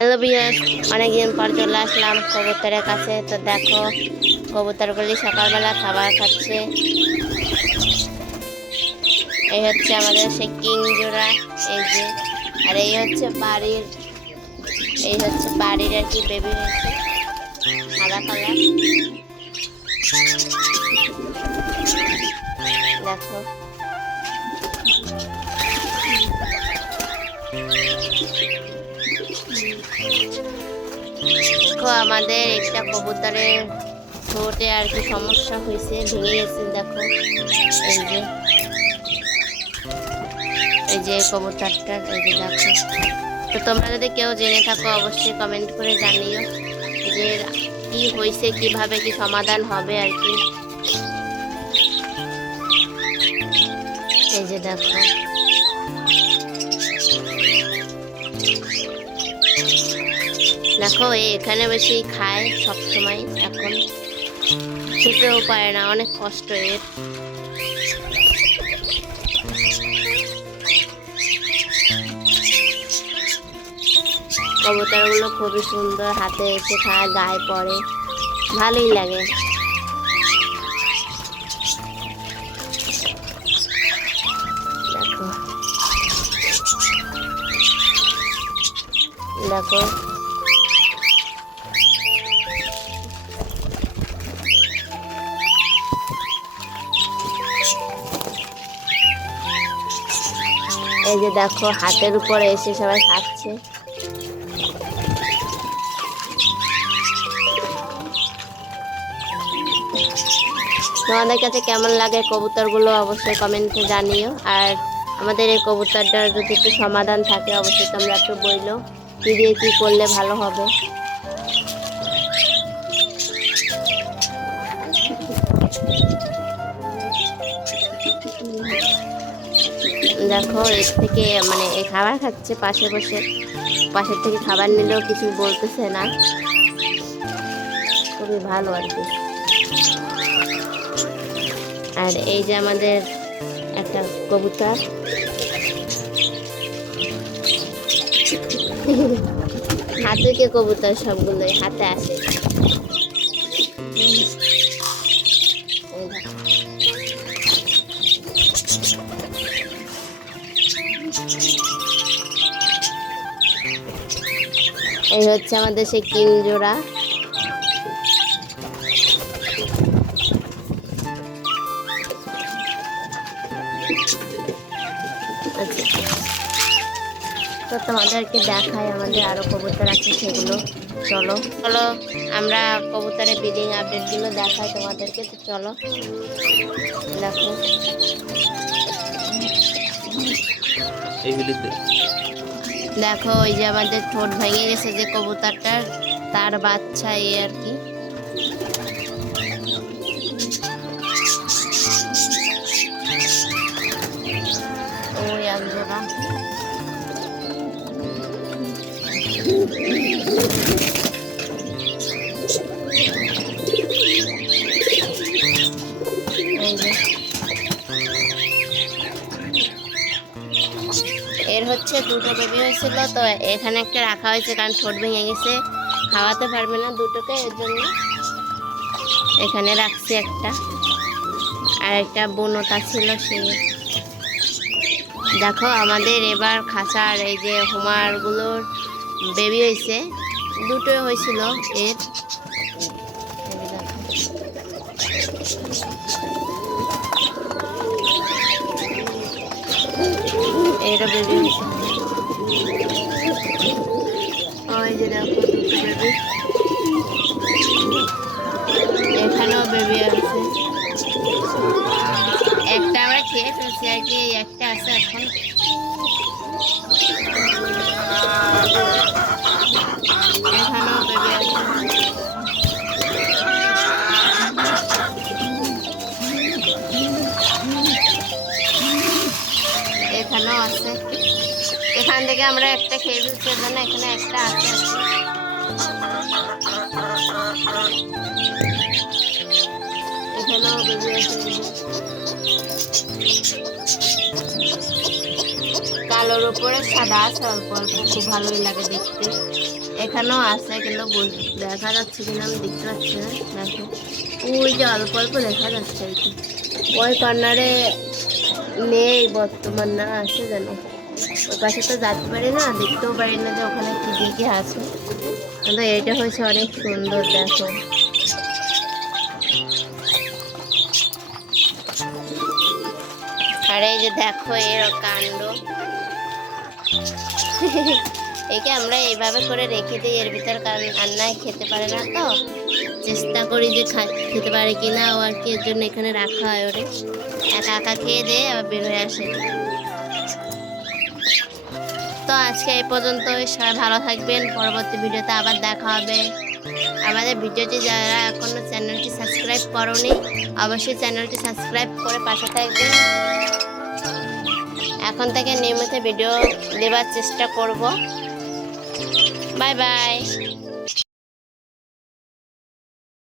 Hello viewers, অনেকদিন পর চলে আসলাম কবুতরের কাছে। তো দেখো, কবুতরগুলি সকালবেলা খাবার খাচ্ছে। এই হচ্ছে আমাদের সেই কিং জোড়া, এই যে। আর এই হচ্ছে বাড়ির আর কি বেবি হয়েছে, সাদা কালার। দেখো, আমাদের একটা কবুতরের ঠোঁটে আর কি সমস্যা হয়েছে, ভেঙে গেছে। দেখো, এই যে কবুতরটা, এই যে দেখো। তো তোমরা যদি কেউ জেনে থাকো অবশ্যই কমেন্ট করে জানিও যে কি হয়েছে, কিভাবে কি সমাধান হবে আর কি। এই যে দেখো, দেখো এখানে বেশি খায় সব সময়, এখন খেতেও পারে না, অনেক কষ্ট এর। কবুতরগুলো খুবই সুন্দর, হাতে এসে খায়, গায়ে পড়ে, ভালোই লাগে। দেখো দেখো, এই যে দেখো, হাতের উপরে এসে সবাই খাচ্ছে। তোমাদের কাছে কেমন লাগে কবুতরগুলো অবশ্যই কমেন্টে জানিও। আর আমাদের এই কবুতরটার যদি একটু সমাধান থাকে অবশ্যই তোমরা একটু বইলো, কি দিয়ে কি করলে ভালো হবে। দেখো, এর থেকে মানে এই খাবার খাচ্ছে পাশে বসে, পাশের থেকে খাবার নিলেও কিছু বলতেছে না, খুবই ভালো আর কি। আর এই যে আমাদের একটা কবুতর, হাতে কে কবুতর সবগুলোই হাতে আসে। এই হচ্ছে আমাদের সেই কিং জোড়া। তো তোমাদেরকে দেখাই আমাদের আরো কবুতর আছে, সেগুলো চলো চলো আমরা কবুতরের ব্রিডিং আপডেটগুলো দেখাই তোমাদেরকে। তো চলো দেখো, দেখো ওই যে আমাদের ঠোঁট ভেঙে গেছে যে কবুতরটার, তার বাচ্চা এই আর কি। ওই এক জোড়া। এর হচ্ছে দুটো বেবি হয়েছিল, তো এখানে একটা রাখা হয়েছে কারণ ঠোঁট ভেঙে গেছে, খাওয়াতে পারবে না দুটোকে, এর জন্য এখানে রাখছি একটা। আর একটা বোনতা ছিল সে। দেখো আমাদের এবার খাঁচার এই যে হোমারগুলোর বেবি হয়েছে, দুটো হয়েছিল এর। এরও বেবি হয়েছে, ওই যে দেখো দুটো বেবি, এখানেও বেবি আছে। একটা আমরা খেয়ে ফেলছি আর কি, একটা আছে এখন। এখানেও বেবি আছে, এখানেও আছে। এখান থেকে আমরা একটা খেয়ে ফেলছি, জন্য এখানে একটা আছে। এখানেও বেবি আছে। কালোর উপরে সাদা আছে অল্প অল্প, খুব ভালোই লাগে দেখতে। এখানেও আছে কিন্তু দেখা যাচ্ছে কিনা আমি দেখতে পাচ্ছি না। দেখো ওই যে অল্প অল্প দেখা যাচ্ছে আর কি। ওই কর্নারে নেই বর্তমান, না আছে যেন। ওই পাশে তো যেতে পারি না, দেখতেও পারি না যে ওখানে কি দিকে আছে। কিন্তু এটা হয়েছে অনেক সুন্দর, দেখো। আর এই যে দেখো এর কাণ্ড। একে আমরা এইভাবে করে রেখে দিই এর ভিতর, কারণ রান্নায় খেতে পারে না তো, চেষ্টা করি যে খেতে পারে কিনা ও আর কি, এর জন্য এখানে রাখা হয়। ওরে একা একা খেয়ে দিয়ে আবার বের হয়ে আসে। তো আজকে এই পর্যন্তই, সবাই ভালো থাকবেন। পরবর্তী ভিডিওতে আবার দেখা হবে। আমাদের ভিডিওটি যারা এখনো চ্যানেলটি সাবস্ক্রাইব করোনি, অবশ্যই চ্যানেলটি সাবস্ক্রাইব করে পাশে থাকবেন। এখন থেকে নিয়মিত ভিডিও দেওয়ার চেষ্টা করব। Bye bye.